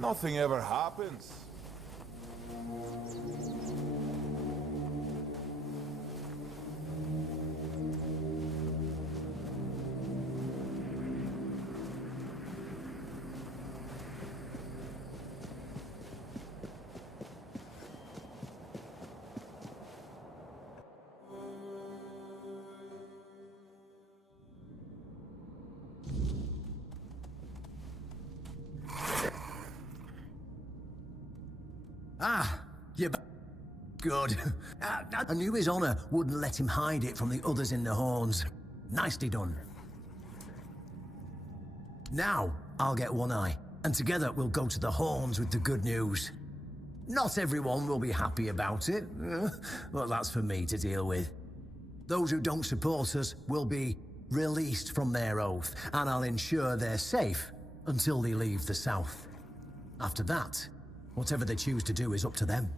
Nothing ever happens. Ah, good. I knew his honor wouldn't let him hide it from the others in the horns. Nicely done. Now, I'll get One Eye, and together we'll go to the horns with the good news. Not everyone will be happy about it, but that's for me to deal with. Those who don't support us will be released from their oath, and I'll ensure they're safe until they leave the south. After that, whatever they choose to do is up to them.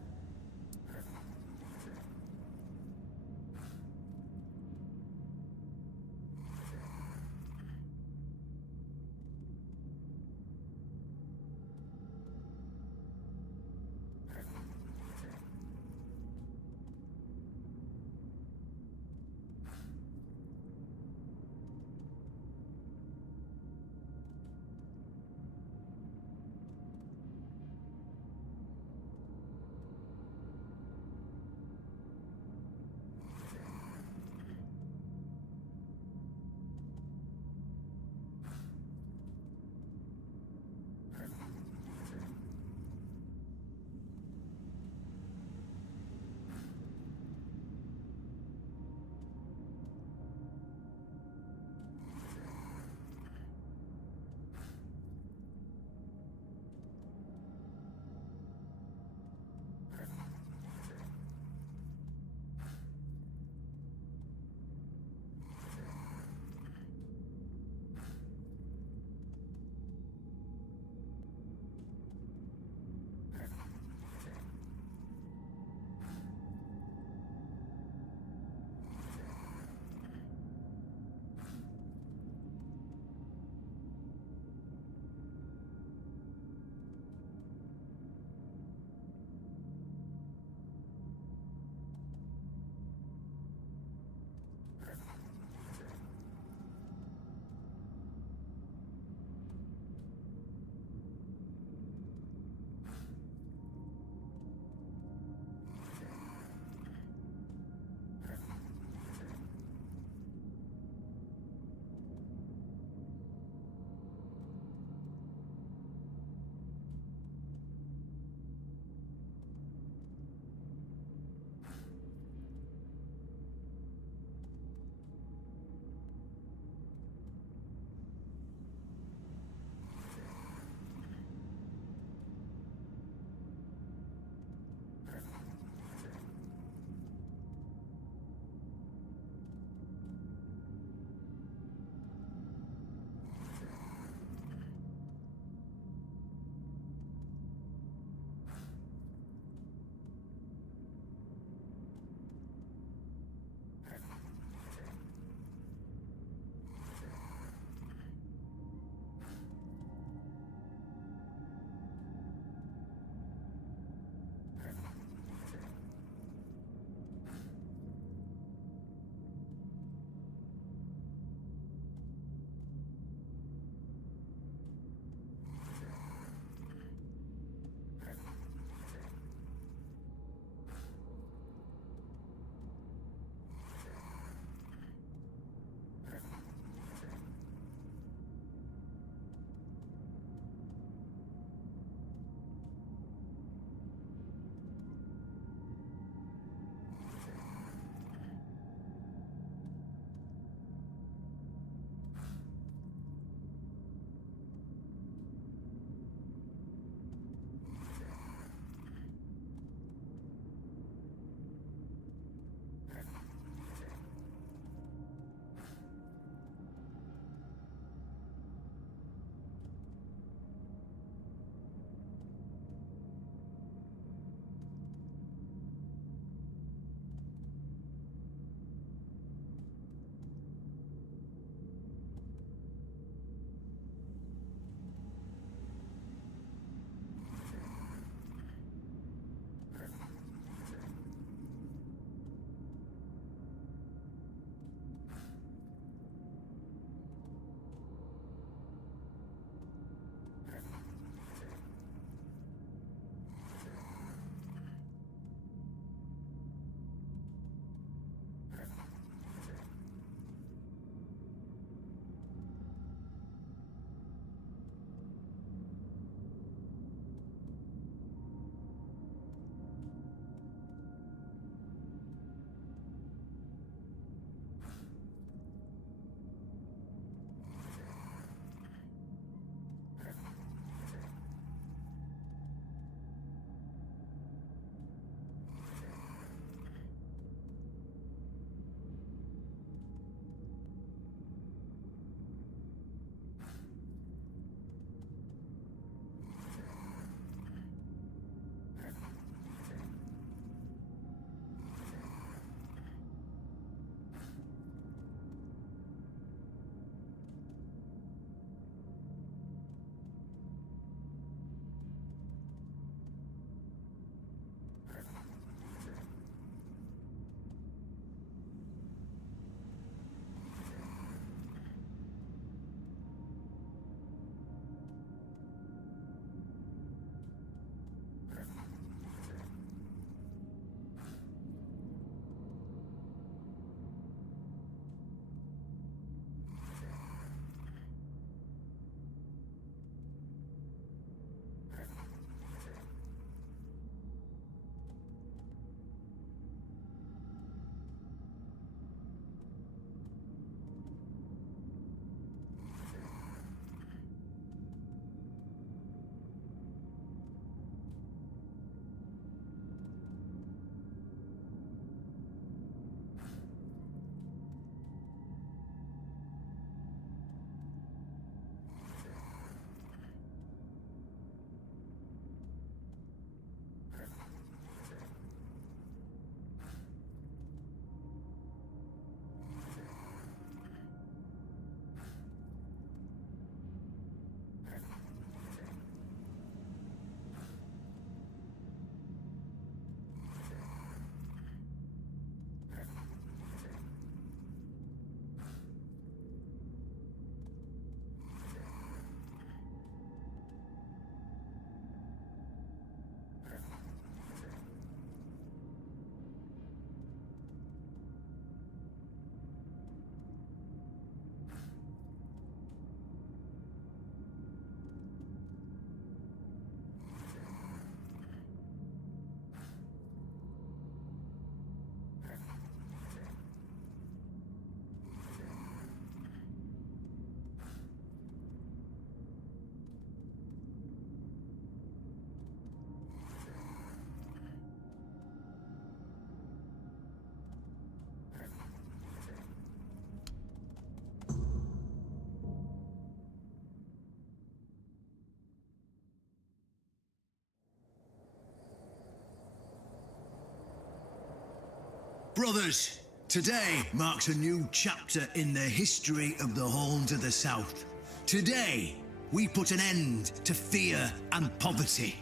Brothers, today marks a new chapter in the history of the Horns of the South. Today, we put an end to fear and poverty.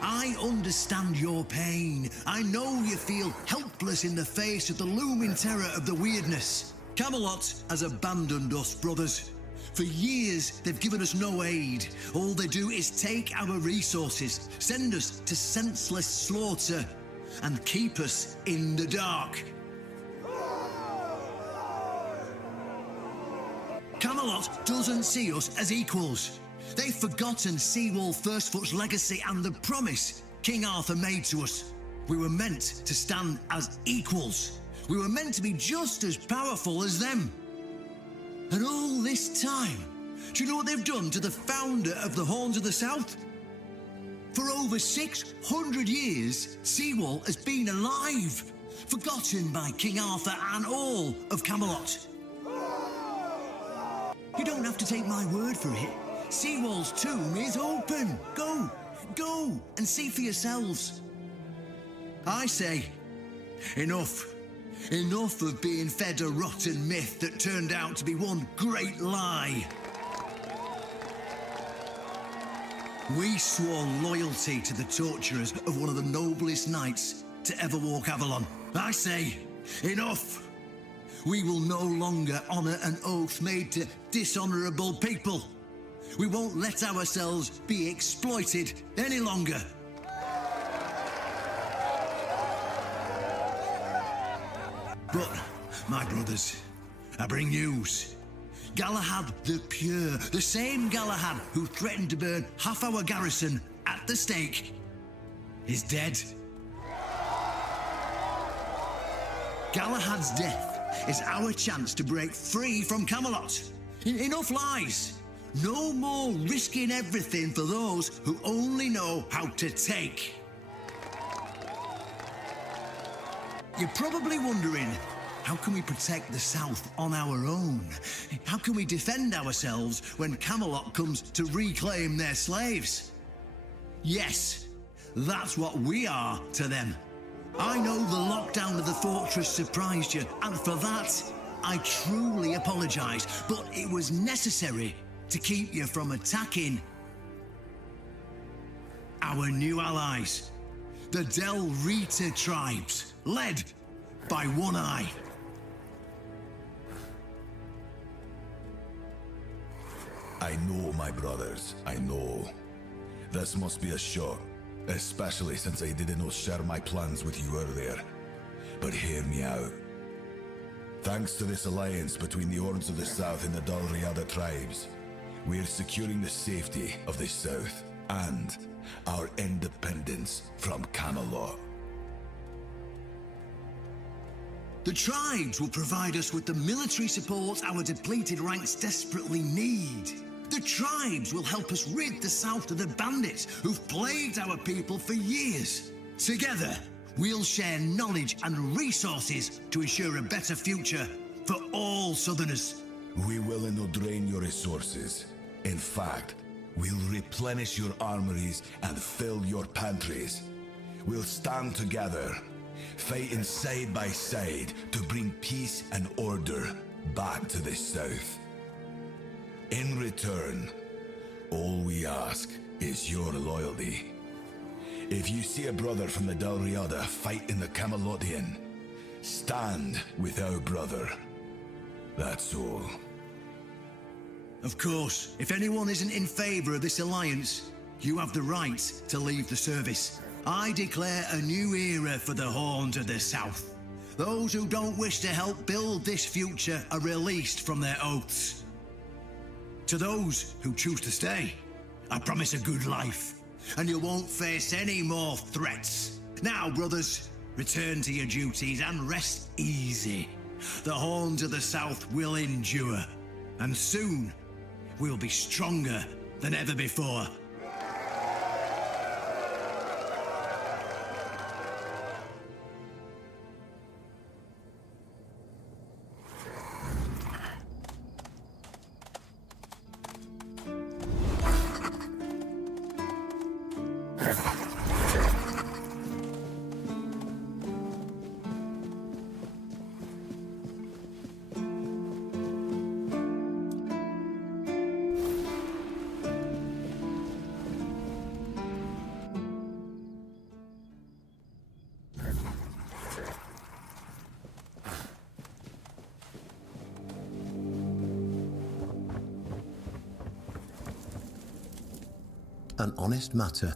I understand your pain. I know you feel helpless in the face of the looming terror of the weirdness. Camelot has abandoned us, brothers. For years, they've given us no aid. All they do is take our resources, send us to senseless slaughter, and keep us in the dark. Camelot doesn't see us as equals. They've forgotten Seawall Firstfoot's legacy and the promise King Arthur made to us. We were meant to stand as equals. We were meant to be just as powerful as them. And all this time, do you know what they've done to the founder of the Horns of the South? For over 600 years, Seawall has been alive, forgotten by King Arthur and all of Camelot. You don't have to take my word for it. Seawall's tomb is open. Go and see for yourselves. I say, enough. Enough of being fed a rotten myth that turned out to be one great lie. We swore loyalty to the torturers of one of the noblest knights to ever walk Avalon. I say, enough. We will no longer honour an oath made to dishonourable people. We won't let ourselves be exploited any longer. But, my brothers, I bring news. Galahad the Pure, the same Galahad who threatened to burn half our garrison at the stake, is dead. Galahad's death is our chance to break free from Camelot. Enough lies. No more risking everything for those who only know how to take. You're probably wondering, how can we protect the South on our own? How can we defend ourselves when Camelot comes to reclaim their slaves? Yes, that's what we are to them. I know the lockdown of the fortress surprised you, and for that, I truly apologize, but it was necessary to keep you from attacking our new allies, the Del Rita tribes, led by One Eye. I know, my brothers, I know. This must be a shock, especially since I didn't share my plans with you earlier. But hear me out. Thanks to this alliance between the Horns of the South and the Dal Riada tribes, we are securing the safety of the South and our independence from Camelot. The tribes will provide us with the military support our depleted ranks desperately need. The tribes will help us rid the South of the bandits who've plagued our people for years. Together, we'll share knowledge and resources to ensure a better future for all Southerners. We will not drain your resources. In fact, we'll replenish your armories and fill your pantries. We'll stand together, fighting side by side to bring peace and order back to the South. In return, all we ask is your loyalty. If you see a brother from the Dal Riada fight in the Camelotian, stand with our brother. That's all. Of course, if anyone isn't in favor of this alliance, you have the right to leave the service. I declare a new era for the Horns of the South. Those who don't wish to help build this future are released from their oaths. To those who choose to stay, I promise a good life, and you won't face any more threats. Now, brothers, return to your duties and rest easy. The Horns of the South will endure, and soon we'll be stronger than ever before. an honest matter.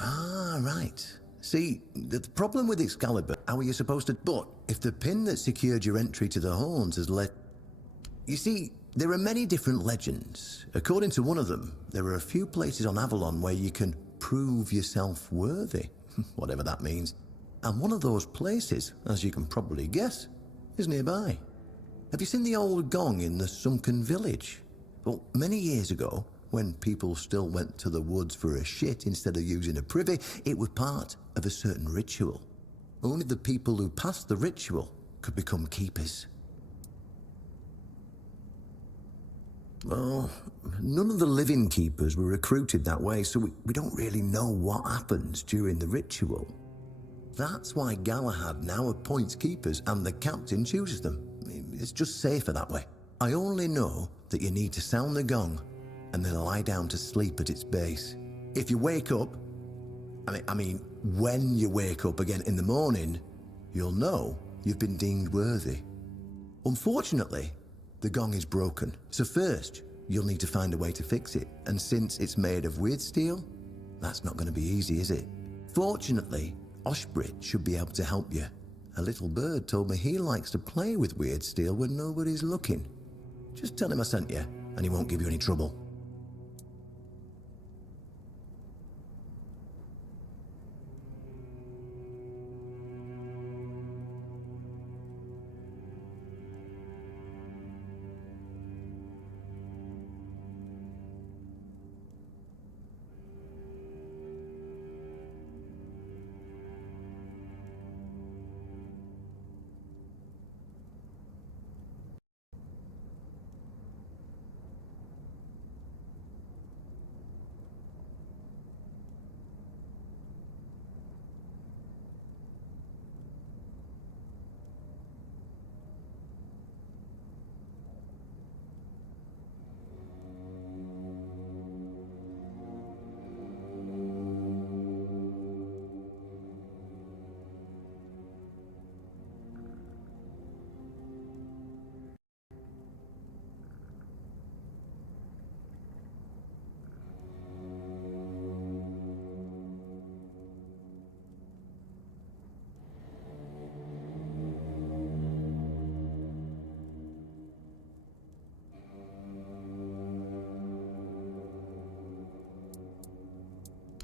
Ah, right. See, the problem with Excalibur, how are you supposed to... But if the pin that secured your entry to the Horns has led... You see, there are many different legends. According to one of them, there are a few places on Avalon where you can prove yourself worthy, whatever that means. And one of those places, as you can probably guess, is nearby. Have you seen the old gong in the sunken village? Well, many years ago, when people still went to the woods for a shit instead of using a privy, it was part of a certain ritual. Only the people who passed the ritual could become keepers. Well, none of the living keepers were recruited that way, so we don't really know what happens during the ritual. That's why Galahad now appoints keepers and the captain chooses them. It's just safer that way. I only know that you need to sound the gong and then lie down to sleep at its base. If you wake up, I mean, when you wake up again in the morning, you'll know you've been deemed worthy. Unfortunately, the gong is broken, so first, you'll need to find a way to fix it, and since it's made of weird steel, that's not going to be easy, is it? Fortunately, Oshbrit should be able to help you. A little bird told me he likes to play with weird steel when nobody's looking. Just tell him I sent you, and he won't give you any trouble.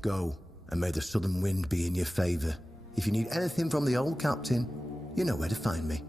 Go, and may the southern wind be in your favor. If you need anything from the old captain, you know where to find me.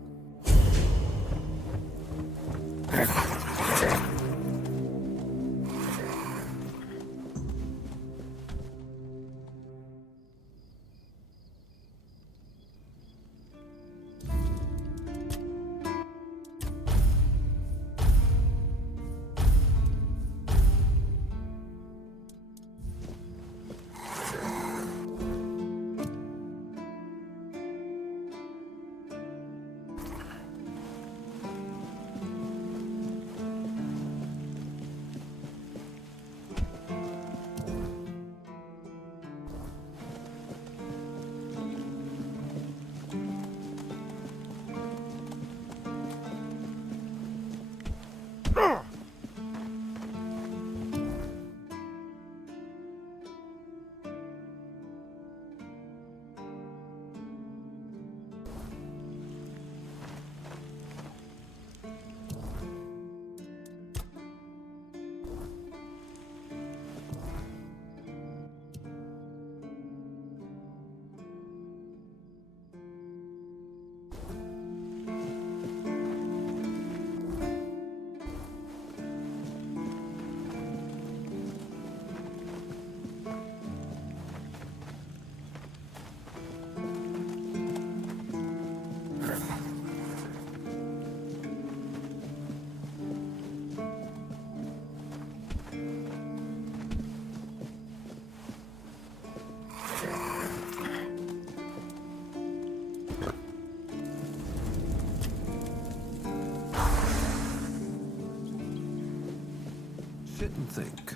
Sit and think.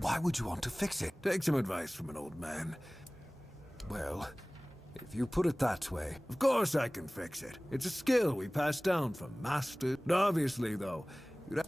Why would you want to fix it? Take some advice from an old man. Well, If you put it that way, of course I can fix it. It's a skill we pass down from master. Obviously, though, you'd have...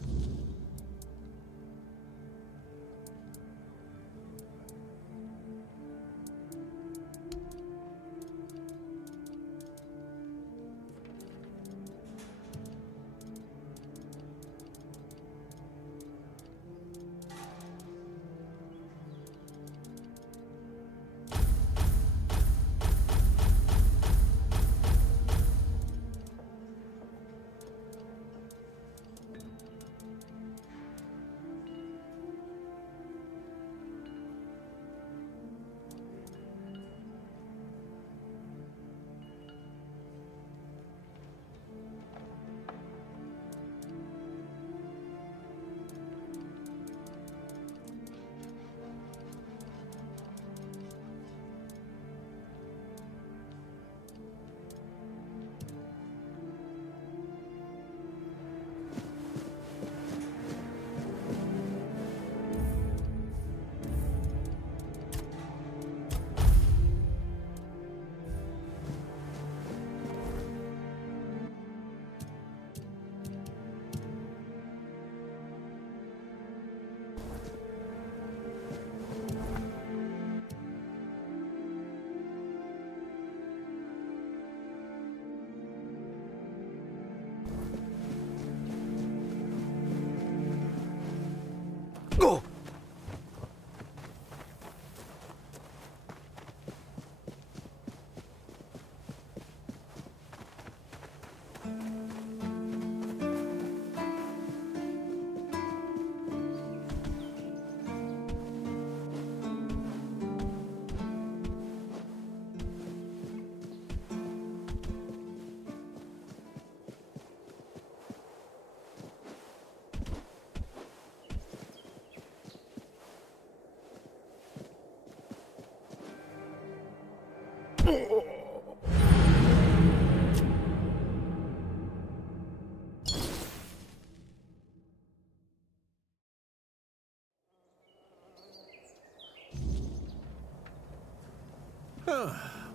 Go!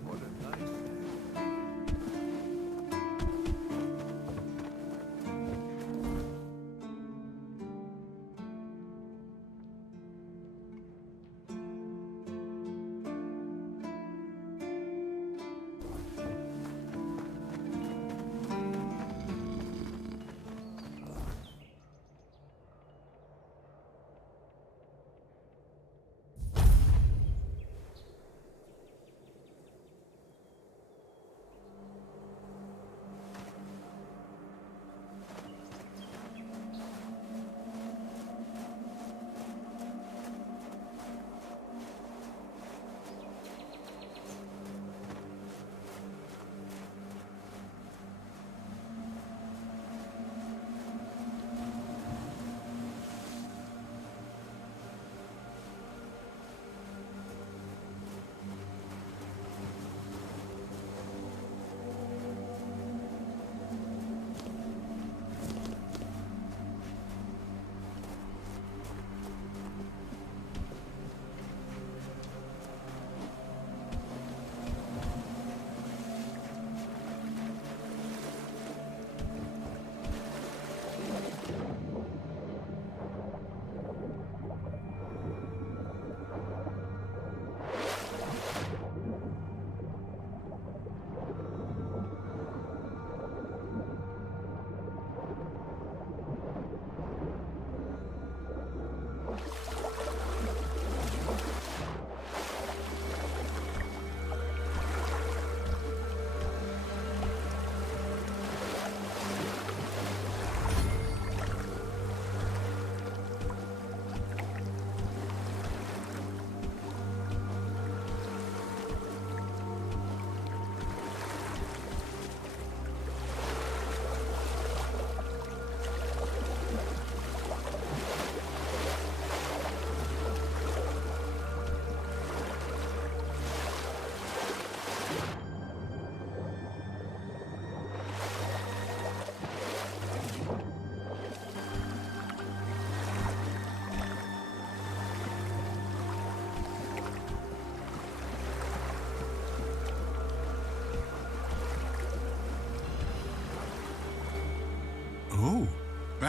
What a nice day.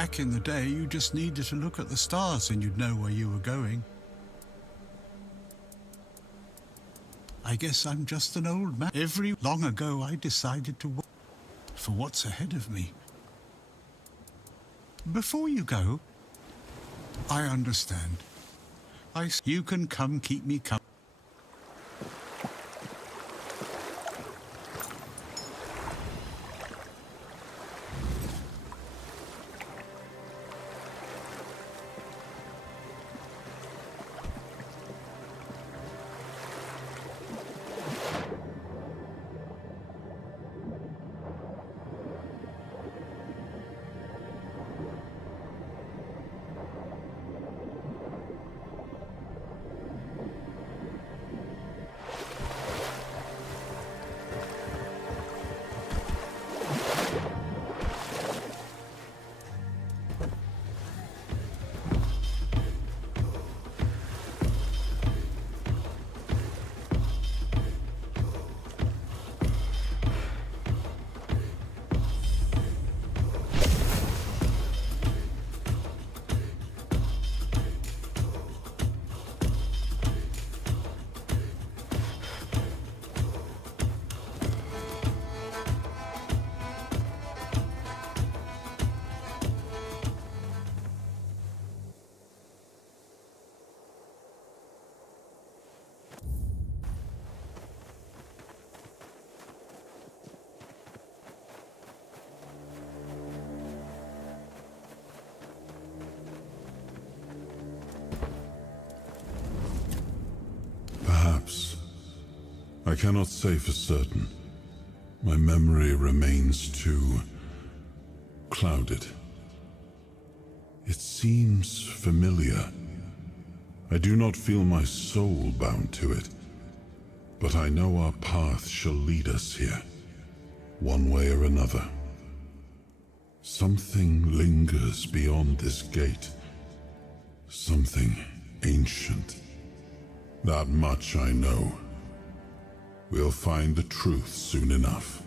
Back in the day, you just needed to look at the stars and you'd know where you were going. I guess I'm just an old man. Long ago, I decided to work for what's ahead of me. Before you go, I understand. You can come keep me company. Perhaps. I cannot say for certain. My memory remains too clouded. It seems familiar. I do not feel my soul bound to it, but I know our path shall lead us here, one way or another. Something lingers beyond this gate. Something ancient. That much I know. We'll find the truth soon enough.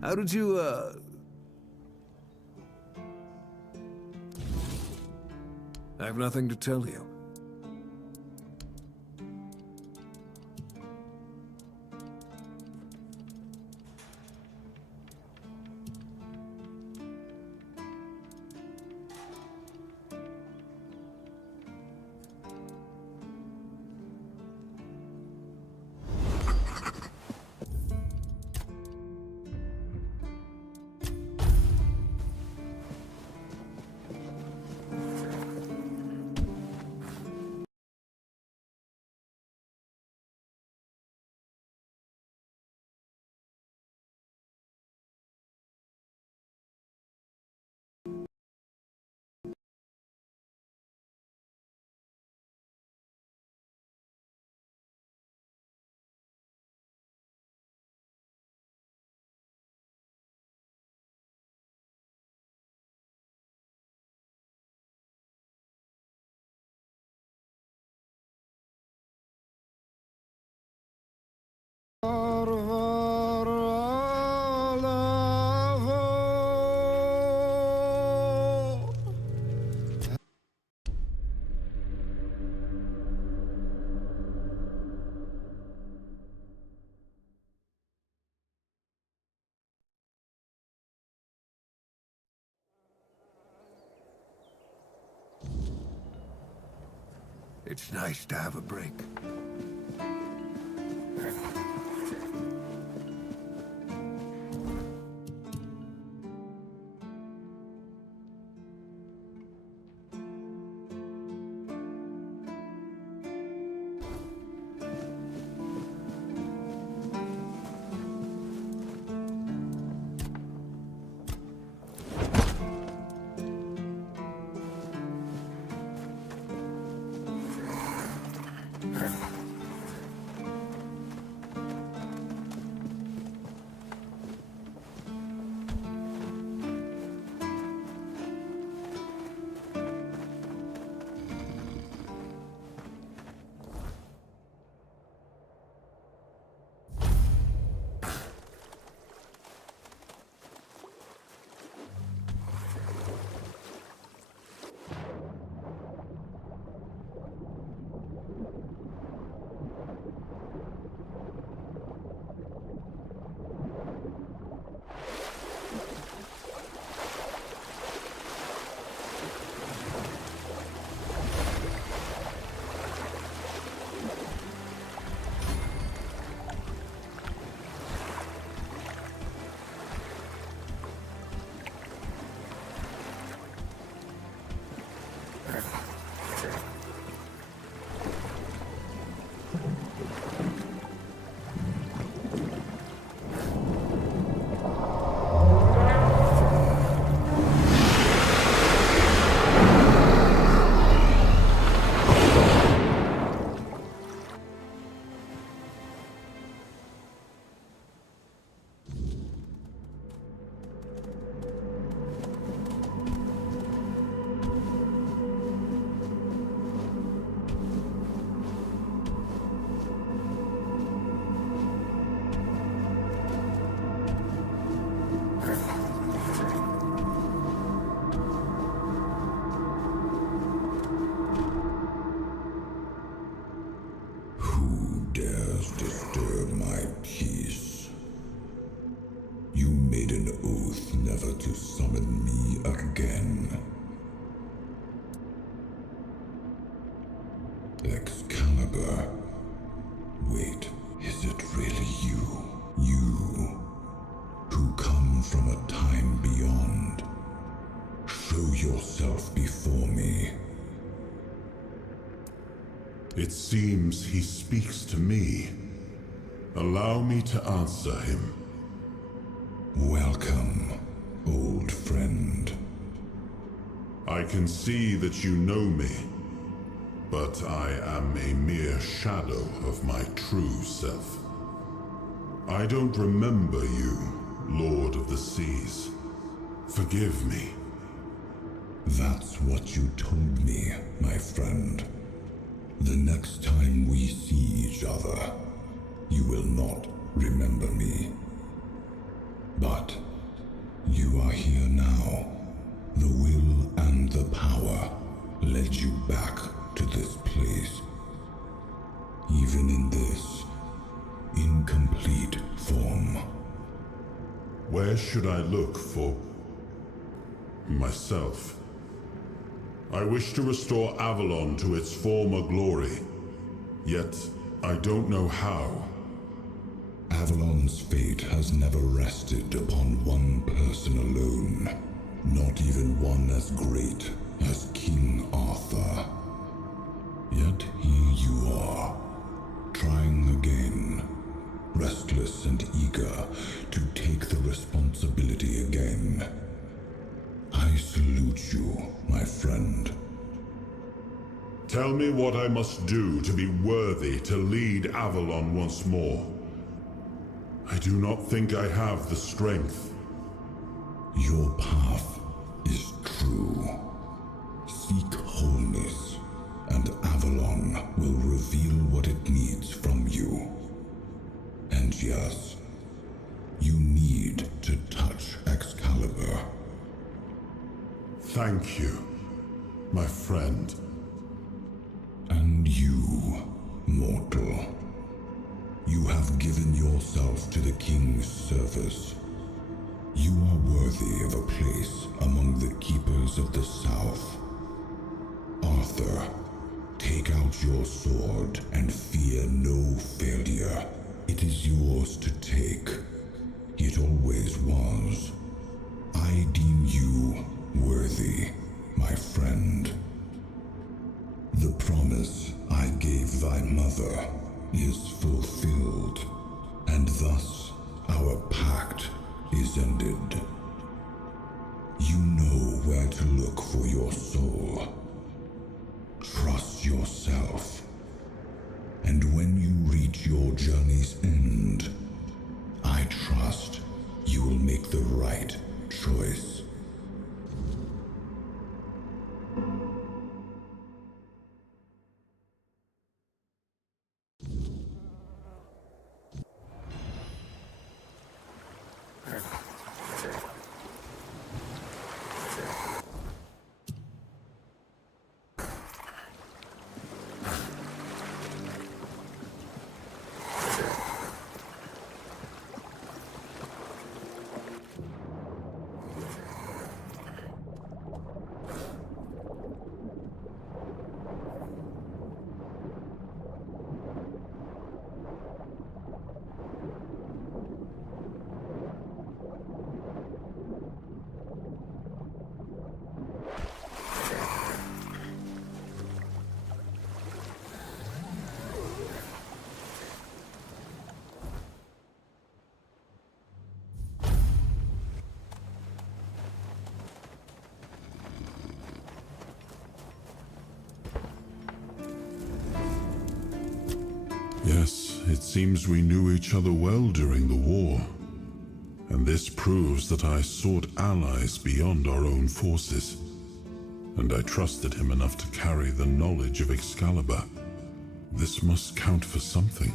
How did you, I have nothing to tell you. It's nice to have a break. Disturb my peace. You made an oath never to summon me again. Excalibur. Wait, is it really you? You, who come from a time beyond. Show yourself before me. It seems he speaks to me. Allow me to answer him. Welcome, old friend. I can see that you know me, but I am a mere shadow of my true self. I don't remember you, Lord of the Seas. Forgive me. That's what you told me, my friend. The next time we see each other, you will not remember me. But You are here now. The will and the power led you back to this place. Even in this incomplete form. Where should I look for myself? I wish to restore Avalon to its former glory, yet I don't know how. Avalon's fate has never rested upon one person alone, not even one as great as King Arthur. Yet here you are, trying again, restless and eager to take the responsibility again. I salute you, my friend. Tell me what I must do to be worthy to lead Avalon once more. I do not think I have the strength. Your path is true. Seek wholeness, and Avalon will reveal what it needs from you. And yes, you need to touch Excalibur. Thank you, my friend. And you, mortal. You have given yourself to the King's service. You are worthy of a place among the Keepers of the South. Arthur, take out your sword and fear no failure. It is yours to take. It always was. I deem you worthy, my friend. The promise I gave thy mother is fulfilled, and thus our pact is ended. You know where to look for your soul. Trust yourself. And when you reach your journey's end, I trust you will make the right choice. Yes, it seems we knew each other well during the war. And this proves that I sought allies beyond our own forces. And I trusted him enough to carry the knowledge of Excalibur. This must count for something.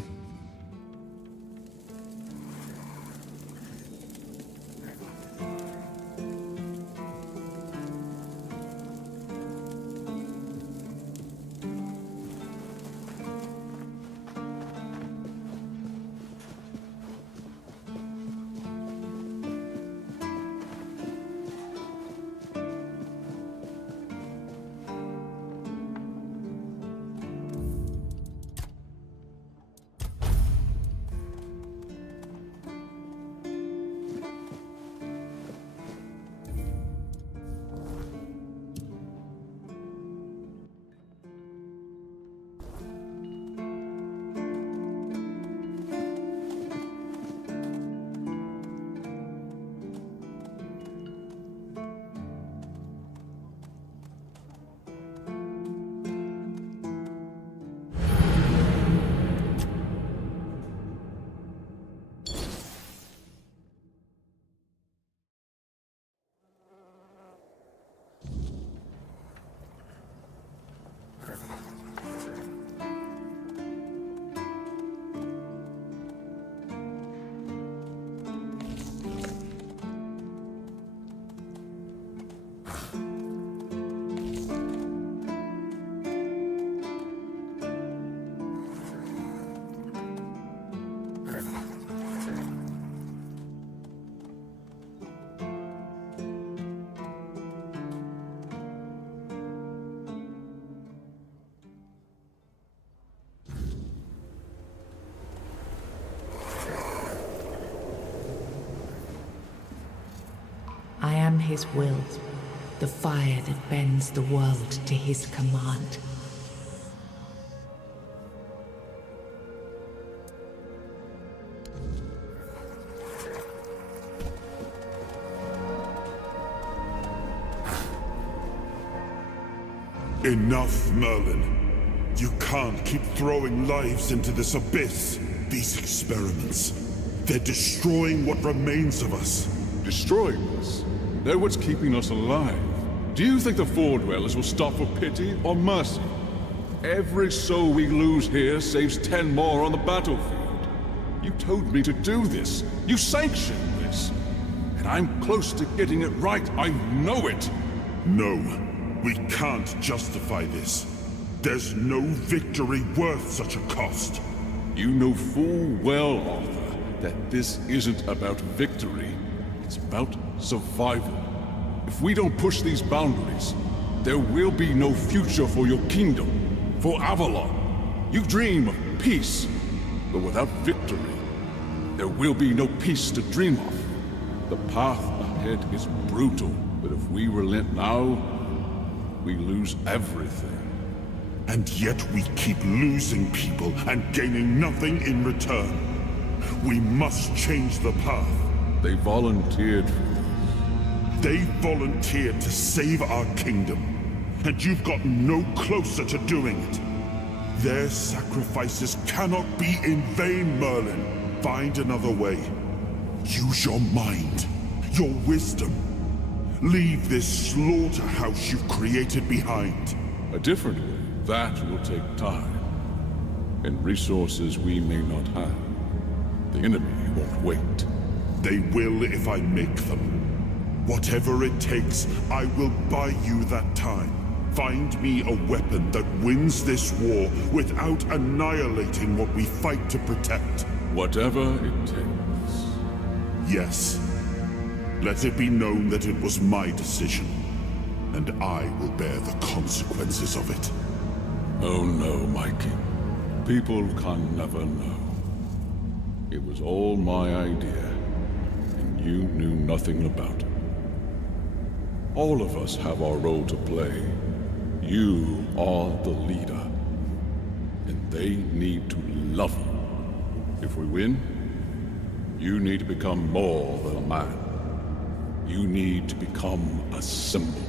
his will, the fire that bends the world to his command. Enough, Merlin. You can't keep throwing lives into this abyss. These experiments, they're destroying what remains of us. Destroying us? They're what's keeping us alive. Do you think the Four Dwellers will stop for pity or mercy? Every soul we lose here saves 10 more on the battlefield. You told me to do this. You sanctioned this. And I'm close to getting it right. I know it. No, we can't justify this. There's no victory worth such a cost. You know full well, Arthur, that this isn't about victory. It's about survival. If we don't push these boundaries, there will be no future for your kingdom, for Avalon. You dream of peace, but without victory, there will be no peace to dream of. The path ahead is brutal, but if we relent now, we lose everything. And yet we keep losing people and gaining nothing in return. We must change the path. They volunteered for this. They volunteered to save our kingdom, and you've gotten no closer to doing it. Their sacrifices cannot be in vain, Merlin. Find another way. Use your mind, your wisdom. Leave this slaughterhouse you've created behind. A different way. That will take time. And resources we may not have. The enemy won't wait. They will if I make them. Whatever it takes, I will buy you that time. Find me a weapon that wins this war without annihilating what we fight to protect. Whatever it takes. Yes. Let it be known that it was my decision, and I will bear the consequences of it. Oh no, my king. People can never know. It was all my idea, and you knew nothing about it. All of us have our role to play. You are the leader, and they need to love you. If we win, you need to become more than a man. You need to become a symbol.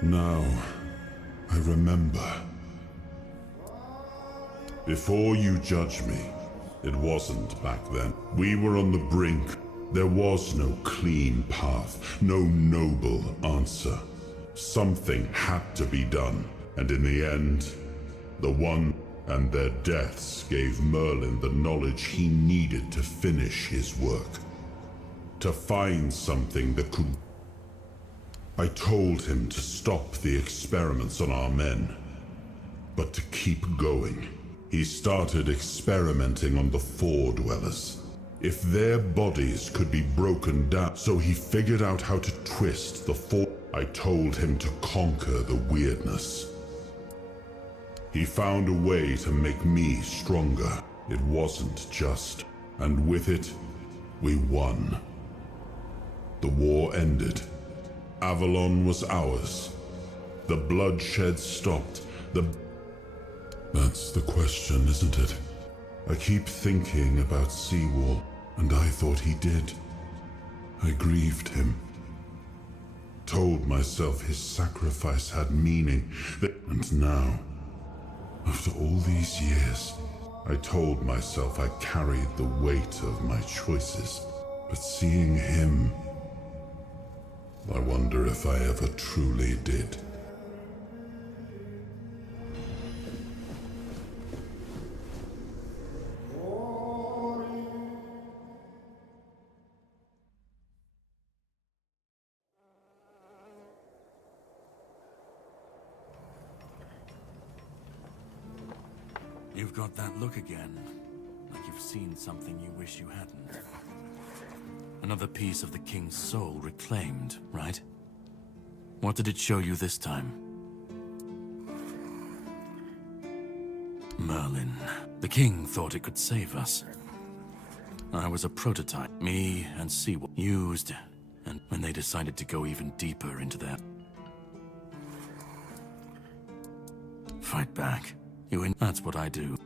Now, I remember. Before you judge me, it wasn't back then. We were on the brink. There was no clean path, no noble answer. Something had to be done, and in the end, the One and their deaths gave Merlin the knowledge he needed to finish his work. To find something that could... I told him to stop the experiments on our men, but to keep going. He started experimenting on the Four Dwellers. If their bodies could be broken down, so he figured out how to twist the Four. I told him to conquer the weirdness. He found a way to make me stronger. It wasn't just, and with it, we won. The war ended. Avalon was ours. The bloodshed stopped. That's the question, isn't it? I keep thinking about Seawall, and I thought he did. I grieved him. Told myself his sacrifice had meaning, and now, after all these years, I told myself I carried the weight of my choices. But seeing him, I wonder if I ever truly did. You've got that look again. Like you've seen something you wish you hadn't. Another piece of the king's soul reclaimed, right? What did it show you this time? Merlin. The king thought it could save us. I was a prototype. Me and Seawolf used, and when they decided to go even deeper into their... Fight back. That's what I do.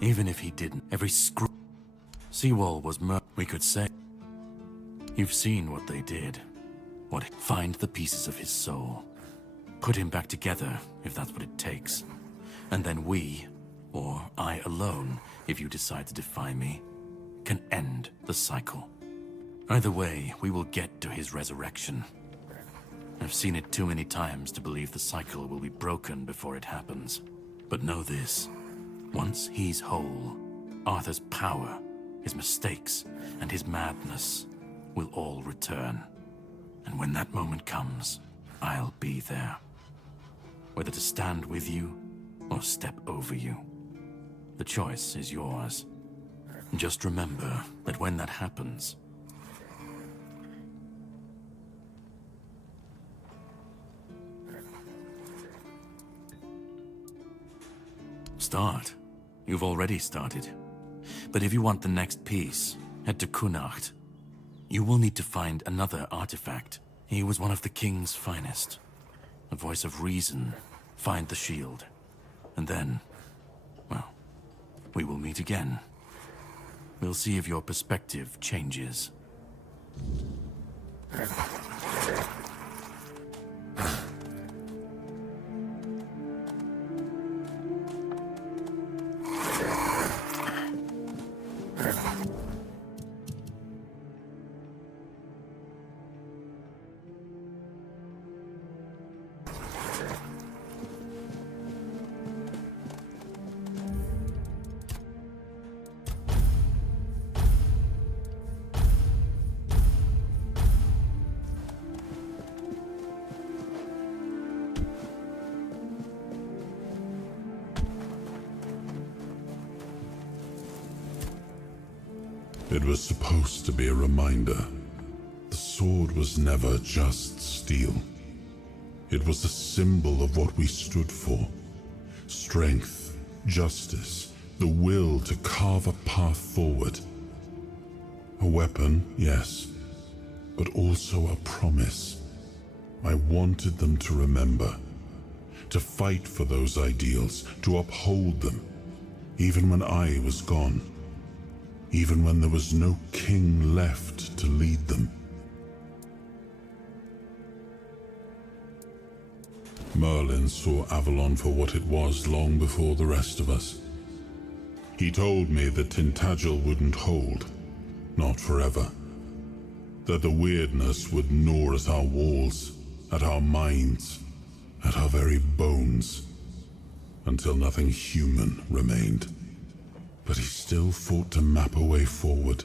Even if he didn't, every screw... Seawall was we could say. You've seen what they did. Find the pieces of his soul. Put him back together, if that's what it takes. And then we, or I alone, if you decide to defy me, can end the cycle. Either way, we will get to his resurrection. I've seen it too many times to believe the cycle will be broken before it happens. But know this, once he's whole, Arthur's power, his mistakes, and his madness will all return. And when that moment comes, I'll be there. Whether to stand with you, or step over you. The choice is yours. Just remember that when that happens... Start. You've already started. But if you want the next piece, head to Kunacht. You will need to find another artifact. He was one of the king's finest. A voice of reason. Find the shield. And then, well, we will meet again. We'll see if your perspective changes. It was supposed to be a reminder. The sword was never just steel. It was a symbol of what we stood for. Strength, justice, the will to carve a path forward. A weapon, yes, but also a promise. I wanted them to remember, to fight for those ideals, to uphold them, even when I was gone. Even when there was no king left to lead them. Merlin saw Avalon for what it was long before the rest of us. He told me that Tintagel wouldn't hold, not forever. That the weirdness would gnaw at our walls, at our minds, at our very bones, until nothing human remained. But he still fought to map a way forward,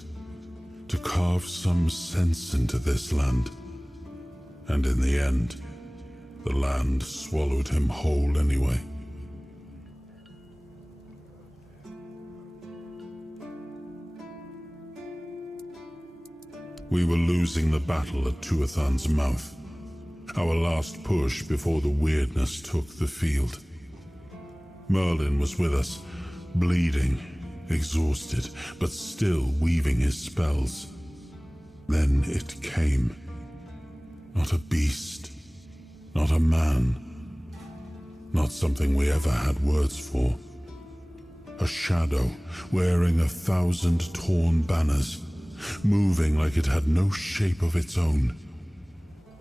to carve some sense into this land. And in the end, the land swallowed him whole anyway. We were losing the battle at Tuathan's mouth, our last push before the weirdness took the field. Merlin was with us, bleeding, exhausted, but still weaving his spells. Then it came. Not a beast, not a man, not something we ever had words for. A shadow wearing 1,000 torn banners, moving like it had no shape of its own.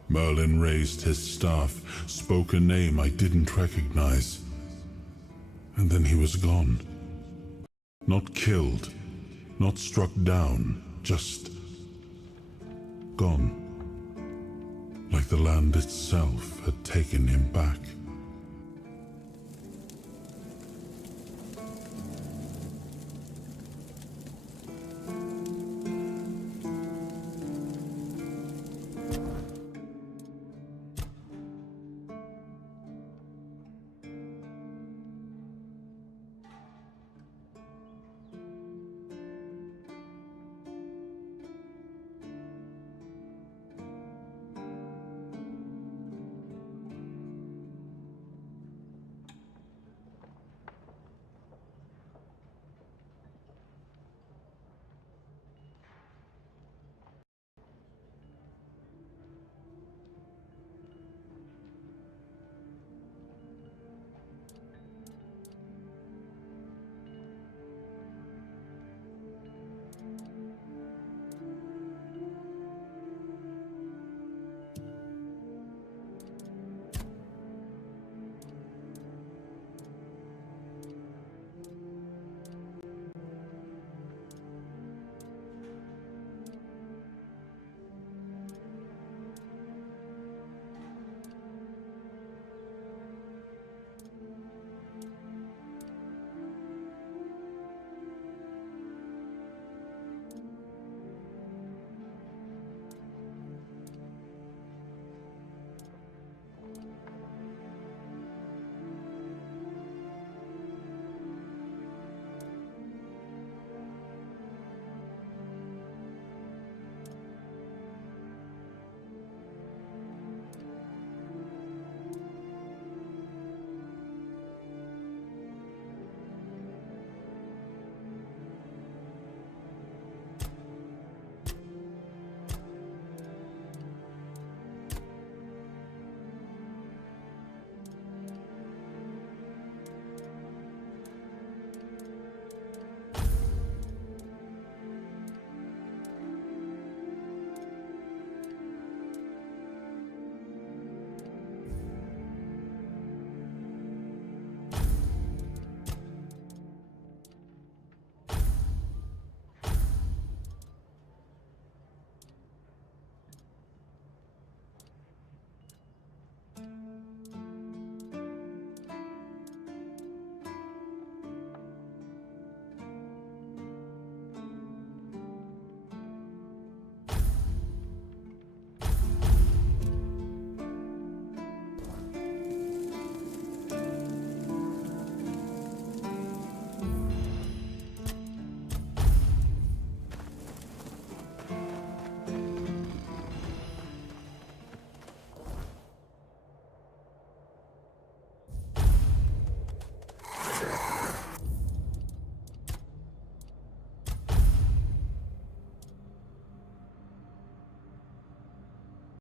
Merlin raised his staff, spoke a name I didn't recognize, and then he was gone. Not killed, not struck down, just gone. Like the land itself had taken him back.